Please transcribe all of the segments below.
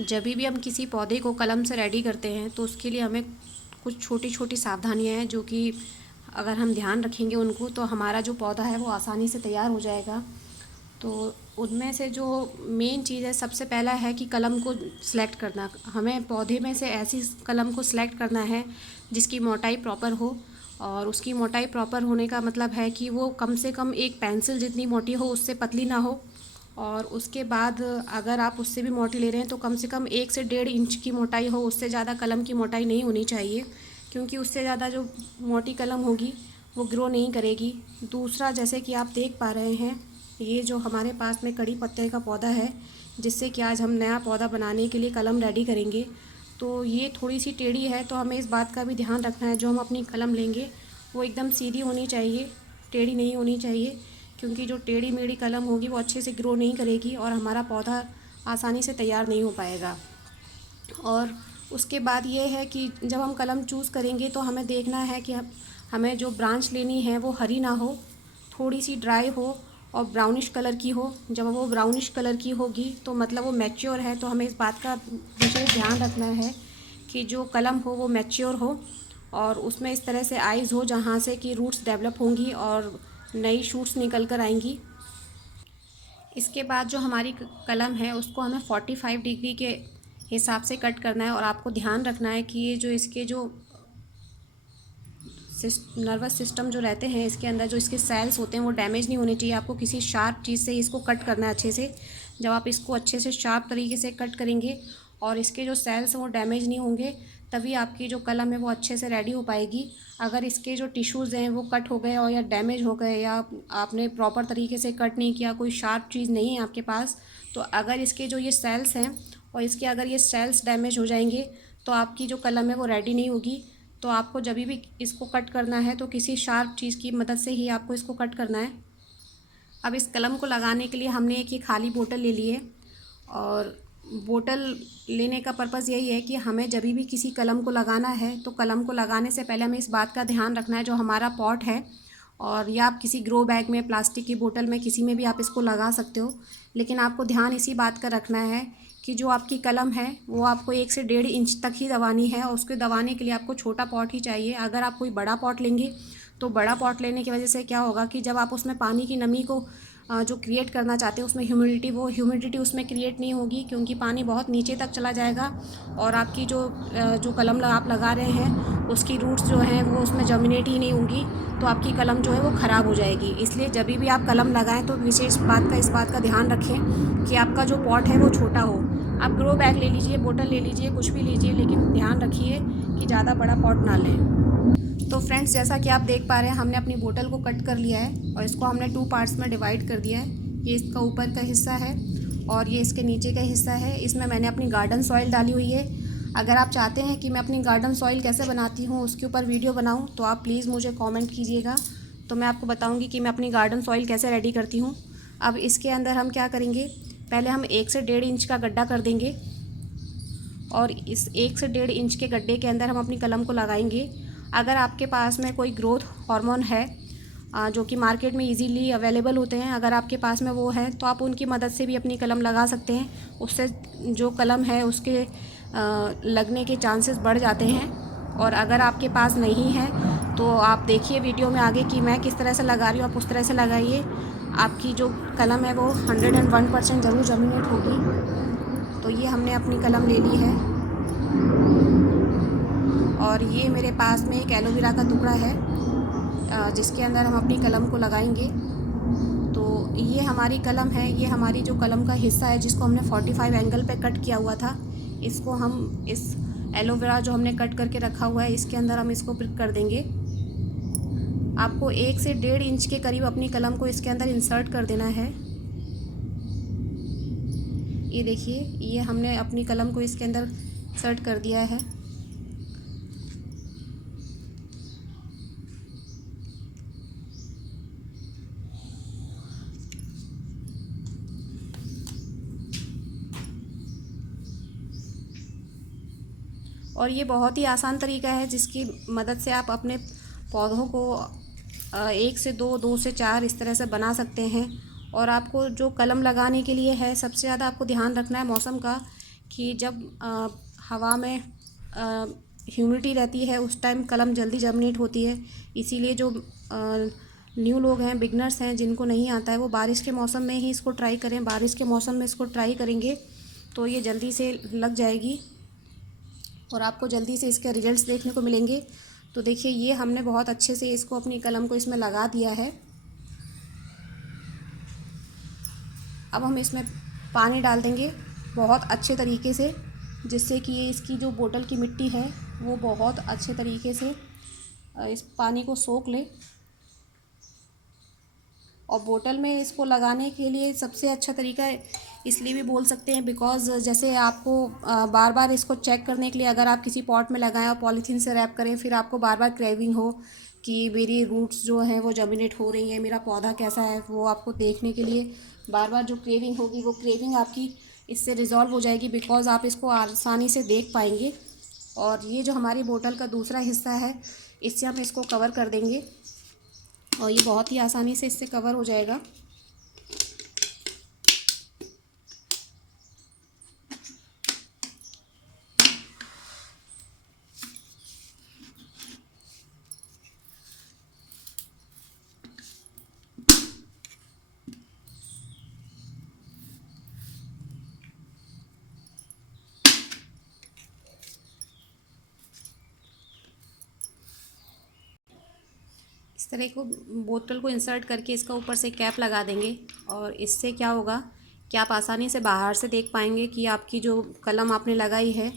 जब भी हम किसी पौधे को कलम से रेडी करते हैं तो उसके लिए हमें कुछ छोटी छोटी सावधानियां हैं जो कि अगर हम ध्यान रखेंगे उनको तो हमारा जो पौधा है वो आसानी से तैयार हो जाएगा। तो उनमें से जो मेन चीज़ है, सबसे पहला है कि कलम को सिलेक्ट करना। हमें पौधे में से ऐसी कलम को सिलेक्ट करना है जिसकी मोटाई प्रॉपर हो, और उसकी मोटाई प्रॉपर होने का मतलब है कि वो कम से कम एक पेंसिल जितनी मोटी हो, उससे पतली ना हो। और उसके बाद अगर आप उससे भी मोटी ले रहे हैं तो कम से कम 1 से 1.5 इंच की मोटाई हो, उससे ज़्यादा कलम की मोटाई नहीं होनी चाहिए, क्योंकि उससे ज़्यादा जो मोटी कलम होगी वो ग्रो नहीं करेगी। दूसरा, जैसे कि आप देख पा रहे हैं, ये जो हमारे पास में कड़ी पत्ते का पौधा है जिससे कि आज हम नया पौधा बनाने के लिए कलम रेडी करेंगे, तो ये थोड़ी सी टेढ़ी है, तो हमें इस बात का भी ध्यान रखना है जो हम अपनी कलम लेंगे वो एकदम सीधी होनी चाहिए, टेढ़ी नहीं होनी चाहिए, क्योंकि जो टेढ़ी मेढ़ी कलम होगी वो अच्छे से ग्रो नहीं करेगी और हमारा पौधा आसानी से तैयार नहीं हो पाएगा। और उसके बाद ये है कि जब हम कलम चूज़ करेंगे तो हमें देखना है कि हमें जो ब्रांच लेनी है वो हरी ना हो, थोड़ी सी ड्राई हो और ब्राउनिश कलर की हो। जब वो ब्राउनिश कलर की होगी तो मतलब वो मैच्योर है, तो हमें इस बात का विशेष ध्यान रखना है कि जो कलम हो वो मैच्योर हो और उसमें इस तरह से आइज़ हो जहाँ से कि रूट्स डेवलप होंगी और नई शूट्स निकल कर आएंगी। इसके बाद जो हमारी कलम है उसको हमें 45 डिग्री के हिसाब से कट करना है, और आपको ध्यान रखना है कि ये जो इसके जो नर्वस सिस्टम जो रहते हैं इसके अंदर, जो इसके सेल्स होते हैं वो डैमेज नहीं होने चाहिए। आपको किसी शार्प चीज़ से इसको कट करना है अच्छे से। जब आप इसको अच्छे से शार्प तरीके से कट करेंगे और इसके जो सेल्स हैं वो डैमेज नहीं होंगे, तभी आपकी जो कलम है वो अच्छे से रेडी हो पाएगी। अगर इसके जो टिश्यूज़ हैं वो कट हो गए और या डैमेज हो गए, या आपने प्रॉपर तरीके से कट नहीं किया, कोई शार्प चीज़ नहीं है आपके पास, तो अगर इसके जो ये सेल्स हैं और इसके अगर ये सेल्स डैमेज हो जाएंगे तो आपकी जो कलम है वो रेडी नहीं होगी। तो आपको जब भी इसको कट करना है तो किसी शार्प चीज़ की मदद से ही आपको इसको कट करना है। अब इस कलम को लगाने के लिए हमने एक ये खाली बोतल ले ली है, और बोतल लेने का पर्पज़ यही है कि हमें जब भी किसी कलम को लगाना है तो कलम को लगाने से पहले हमें इस बात का ध्यान रखना है, जो हमारा पॉट है, और या आप किसी ग्रो बैग में, प्लास्टिक की बोतल में, किसी में भी आप इसको लगा सकते हो, लेकिन आपको ध्यान इसी बात का रखना है कि जो आपकी कलम है वो आपको 1 से 1.5 इंच तक ही दबानी है, और उसके दबाने के लिए आपको छोटा पॉट ही चाहिए। अगर आप कोई बड़ा पॉट लेंगे तो बड़ा पॉट लेने की वजह से क्या होगा कि जब आप उसमें पानी की नमी को जो क्रिएट करना चाहते हैं उसमें ह्यूमिडिटी उसमें क्रिएट नहीं होगी, क्योंकि पानी बहुत नीचे तक चला जाएगा और आपकी जो कलम आप लगा रहे हैं उसकी रूट्स जो हैं वो उसमें जर्मिनेट ही नहीं होंगी, तो आपकी कलम जो है वो ख़राब हो जाएगी। इसलिए जब भी आप कलम लगाएं तो विशेष इस बात का ध्यान रखें कि आपका जो पॉट है वो छोटा हो। आप ग्रो बैग ले लीजिए, बोतल ले लीजिए, कुछ भी लीजिए, लेकिन ध्यान रखिए कि ज़्यादा बड़ा पॉट ना लें। तो फ्रेंड्स, जैसा कि आप देख पा रहे हैं, हमने अपनी बोतल को कट कर लिया है और इसको हमने 2 पार्ट्स में डिवाइड कर दिया है। ये इसका ऊपर का हिस्सा है और ये इसके नीचे का हिस्सा है। इसमें मैंने अपनी गार्डन सॉइल डाली हुई है। अगर आप चाहते हैं कि मैं अपनी गार्डन सॉइल कैसे बनाती हूँ उसके ऊपर वीडियो बनाऊँ तो आप प्लीज़ मुझे कॉमेंट कीजिएगा, तो मैं आपको बताऊँगी कि मैं अपनी गार्डन सॉइल कैसे रेडी करती हूँ। अब इसके अंदर हम क्या करेंगे, पहले हम 1 से 1.5 इंच का गड्ढा कर देंगे और इस 1 से 1.5 इंच के गड्ढे के अंदर हम अपनी कलम को लगाएंगे। अगर आपके पास में कोई ग्रोथ हार्मोन है जो कि मार्केट में इजीली अवेलेबल होते हैं, अगर आपके पास में वो है तो आप उनकी मदद से भी अपनी कलम लगा सकते हैं। उससे जो कलम है उसके लगने के चांसेस बढ़ जाते हैं। और अगर आपके पास नहीं है तो आप देखिए वीडियो में आगे कि मैं किस तरह से लगा रही हूँ, आप उस तरह से लगाइए। आपकी जो कलम है वो 101% ज़रूर जर्मिनेट होगी। तो ये हमने अपनी कलम ले ली है और ये मेरे पास में एक एलोवेरा का टुकड़ा है जिसके अंदर हम अपनी कलम को लगाएंगे। तो ये हमारी कलम है, ये हमारी जो कलम का हिस्सा है जिसको हमने 45 एंगल पे कट किया हुआ था, इसको हम इस एलोवेरा जो हमने कट करके रखा हुआ है इसके अंदर हम इसको प्रिक कर देंगे। आपको 1 से 1.5 इंच के करीब अपनी कलम को इसके अंदर इंसर्ट कर देना है। ये देखिए, ये हमने अपनी कलम को इसके अंदर इंसर्ट कर दिया है। और ये बहुत ही आसान तरीका है जिसकी मदद से आप अपने पौधों को 1 से 2, 2 से 4 इस तरह से बना सकते हैं। और आपको जो कलम लगाने के लिए है, सबसे ज़्यादा आपको ध्यान रखना है मौसम का, कि जब हवा में ह्यूमिडिटी रहती है उस टाइम कलम जल्दी जर्मिनेट होती है। इसीलिए जो न्यू लोग हैं, बिगनर्स हैं, जिनको नहीं आता है, वो बारिश के मौसम में ही इसको ट्राई करें। बारिश के मौसम में इसको ट्राई करेंगे तो ये जल्दी से लग जाएगी और आपको जल्दी से इसके रिजल्ट्स देखने को मिलेंगे। तो देखिए, ये हमने बहुत अच्छे से इसको, अपनी कलम को इसमें लगा दिया है। अब हम इसमें पानी डाल देंगे बहुत अच्छे तरीके से, जिससे कि ये इसकी जो बोतल की मिट्टी है वो बहुत अच्छे तरीके से इस पानी को सोख ले। और बोतल में इसको लगाने के लिए सबसे अच्छा तरीका इसलिए भी बोल सकते हैं बिकॉज़ जैसे आपको बार बार इसको चेक करने के लिए, अगर आप किसी पॉट में लगाएं और पॉलीथीन से रैप करें, फिर आपको बार बार क्रेविंग हो कि मेरी रूट्स जो हैं वो जर्मिनेट हो रही हैं, मेरा पौधा कैसा है, वो आपको देखने के लिए बार बार जो क्रेविंग होगी, वो क्रेविंग आपकी इससे रिज़ॉल्व हो जाएगी बिकॉज़ आप इसको आसानी से देख पाएंगे। और ये जो हमारी बोतल का दूसरा हिस्सा है, इससे हम इसको कवर कर देंगे और ये बहुत ही आसानी से इससे कवर हो जाएगा। इस तरह को बोतल को इंसर्ट करके इसका ऊपर से कैप लगा देंगे और इससे क्या होगा कि आप आसानी से बाहर से देख पाएंगे कि आपकी जो कलम आपने लगाई है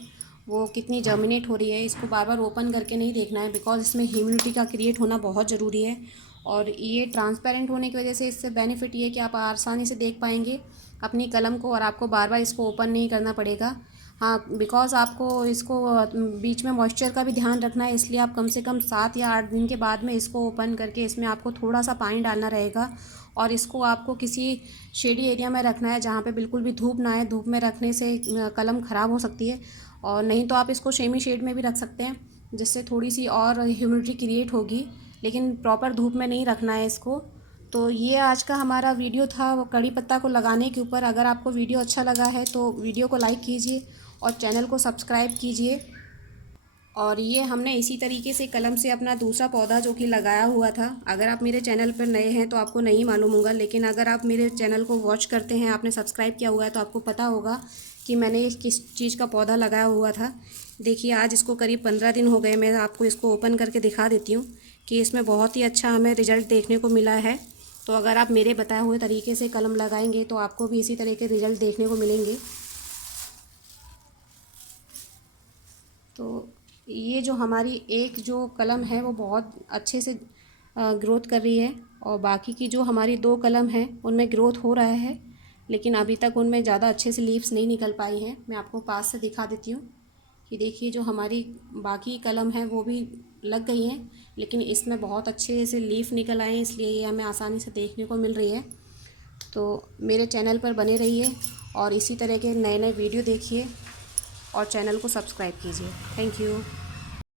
वो कितनी जर्मिनेट हो रही है। इसको बार बार ओपन करके नहीं देखना है बिकॉज़ इसमें ह्यूमिडिटी का क्रिएट होना बहुत ज़रूरी है। और ये ट्रांसपेरेंट होने की वजह से इससे बेनिफिट ये है कि आप आसानी से देख पाएंगे अपनी कलम को और आपको बार बार इसको ओपन नहीं करना पड़ेगा। हाँ, बिकॉज़ आपको इसको बीच में मॉइस्चर का भी ध्यान रखना है, इसलिए आप कम से कम 7 या 8 दिन के बाद में इसको ओपन करके इसमें आपको थोड़ा सा पानी डालना रहेगा। और इसको आपको किसी शेडी एरिया में रखना है जहाँ पे बिल्कुल भी धूप ना आए। धूप में रखने से कलम ख़राब हो सकती है। और नहीं तो आप इसको सेमी शेड में भी रख सकते हैं, जिससे थोड़ी सी और ह्यूमिडिटी क्रिएट होगी, लेकिन प्रॉपर धूप में नहीं रखना है इसको। तो ये आज का हमारा वीडियो था वो कड़ी पत्ता को लगाने के ऊपर। अगर आपको वीडियो अच्छा लगा है तो वीडियो को लाइक कीजिए और चैनल को सब्सक्राइब कीजिए। और ये हमने इसी तरीके से कलम से अपना दूसरा पौधा जो कि लगाया हुआ था। अगर आप मेरे चैनल पर नए हैं तो आपको नहीं मालूम होगा, लेकिन अगर आप मेरे चैनल को वॉच करते हैं, आपने सब्सक्राइब किया हुआ है, तो आपको पता होगा कि मैंने ये किस चीज़ का पौधा लगाया हुआ था। देखिए, आज इसको करीब 15 दिन हो गए। मैं आपको इसको ओपन करके दिखा देती हूँ कि इसमें बहुत ही अच्छा हमें रिज़ल्ट देखने को मिला है। तो अगर आप मेरे बताए हुए तरीके से कलम लगाएंगे तो आपको भी इसी तरह के रिज़ल्ट देखने को मिलेंगे। तो ये जो हमारी एक जो कलम है वो बहुत अच्छे से ग्रोथ कर रही है और बाकी की जो हमारी 2 कलम हैं उनमें ग्रोथ हो रहा है, लेकिन अभी तक उनमें ज़्यादा अच्छे से लीव्स नहीं निकल पाई हैं। मैं आपको पास से दिखा देती हूँ कि देखिए, जो हमारी बाकी कलम है वो भी लग गई हैं, लेकिन इसमें बहुत अच्छे से लीफ निकल आए हैं, इसलिए ये हमें आसानी से देखने को मिल रही है। तो मेरे चैनल पर बने रहिए और इसी तरह के नए नए वीडियो देखिए और चैनल को सब्सक्राइब कीजिए। Thank you.